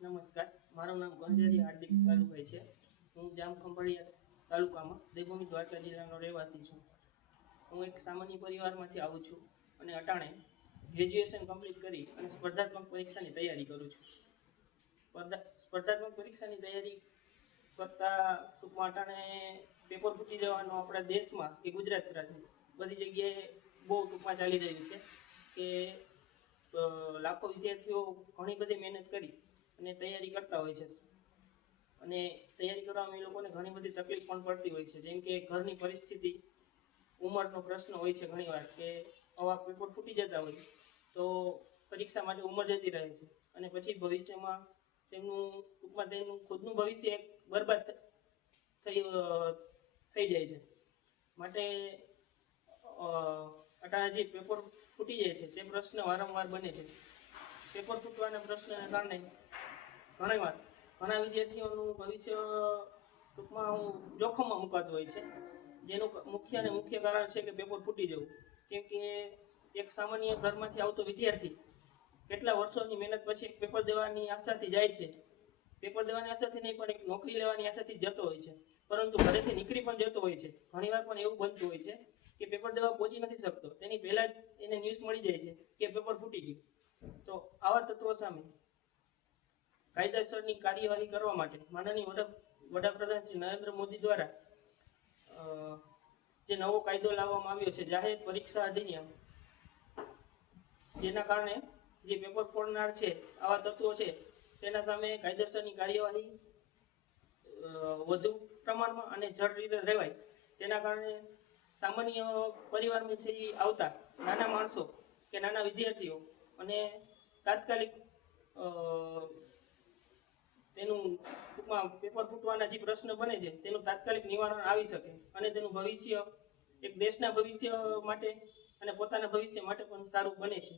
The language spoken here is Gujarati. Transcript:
નમસ્કાર, મારું નામ ગંજારી હાર્દિક કાલુભાઈ છે. હું જામખંભાળિયા તાલુકામાં દેવભૂમિ દ્વારકા જિલ્લાનો રહેવાસી છું. હું એક સામાન્ય પરિવારમાંથી આવું છું અને અટાણે ગ્રેજ્યુએશન કમ્પ્લીટ કરી અને સ્પર્ધાત્મક પરીક્ષાની તૈયારી કરું છું. સ્પર્ધાત્મક પરીક્ષાની તૈયારી કરતાં ટૂંકમાં અટાણે પેપર ફૂટી જવાનો આપણા દેશમાં કે ગુજરાત રાજ્યમાં બધી જગ્યાએ બહુ ટૂંકમાં ચાલી રહ્યું છે કે લાખો વિદ્યાર્થીઓ ઘણી બધી મહેનત કરી અને તૈયારી કરતા હોય છે અને તૈયારી કરવામાં એ લોકોને ઘણી બધી તકલીફ પણ પડતી હોય છે, જેમ કે ઘરની પરિસ્થિતિ, ઉંમરનો પ્રશ્ન હોય છે. ઘણીવાર કે આવા પેપર ફૂટી જતા હોય તો પરીક્ષા માટે ઉંમર જતી રહે છે અને પછી ભવિષ્યમાં તેમનું ખુદનું ભવિષ્ય એક બરબાદ થઈ જાય છે. માટે અટાણે જે પેપર ફૂટી જાય છે તે પ્રશ્ન વારંવાર બને છે. પેપર ફૂટવાના પ્રશ્નને કારણે ઘણા વિદ્યાર્થીઓનું ભવિષ્ય ટૂંકમાં જોખમમાં મુકાતું હોય છે, જેનું મુખ્ય કારણ છે કે પેપર ફૂટી જવું. કેમ કે એક સામાન્ય ઘરમાંથી આવતો વિદ્યાર્થી કેટલા વર્ષોની મહેનત પછી પેપર દેવાની આશાથી જાય છે. પેપર દેવાની આશાથી નહીં પણ એક નોકરી લેવાની આશાથી જતો હોય છે, પરંતુ ઘરેથી નીકળી પણ જતો હોય છે. ઘણીવાર પણ એવું બનતું હોય છે કે પેપર દેવા પહોંચી નથી શકતો, તેની પહેલા જ એને ન્યૂઝ મળી જાય છે કે પેપર ફૂટી ગયું. તો આવા તત્વો સામે કાયદેસરની કાર્યવાહી કરવા માટે માનનીય વડાપ્રધાન શ્રી નરેન્દ્ર મોદી દ્વારા જે નવો કાયદો લાવવામાં આવ્યો છે, જાહેર પરીક્ષા અધિનિયમ, જેના કારણે જે પેપર ફોડનાર છે, આવા તત્વો છે, તેના સામે કાયદેસરની કાર્યવાહી વધુ પ્રમાણમાં અને જડ રીતે રહેવાય, તેના કારણે સામાન્ય પરિવારમાંથી આવતા નાના માણસો કે નાના વિદ્યાર્થીઓ અને તાત્કાલિક તેનું ટૂંકમાં પેપર ફૂટવાના જે પ્રશ્ન બને છે તેનું તાત્કાલિક નિવારણ આવી શકે અને તેનું ભવિષ્ય એક દેશના ભવિષ્ય માટે અને પોતાના ભવિષ્ય માટે પણ સારું બને છે.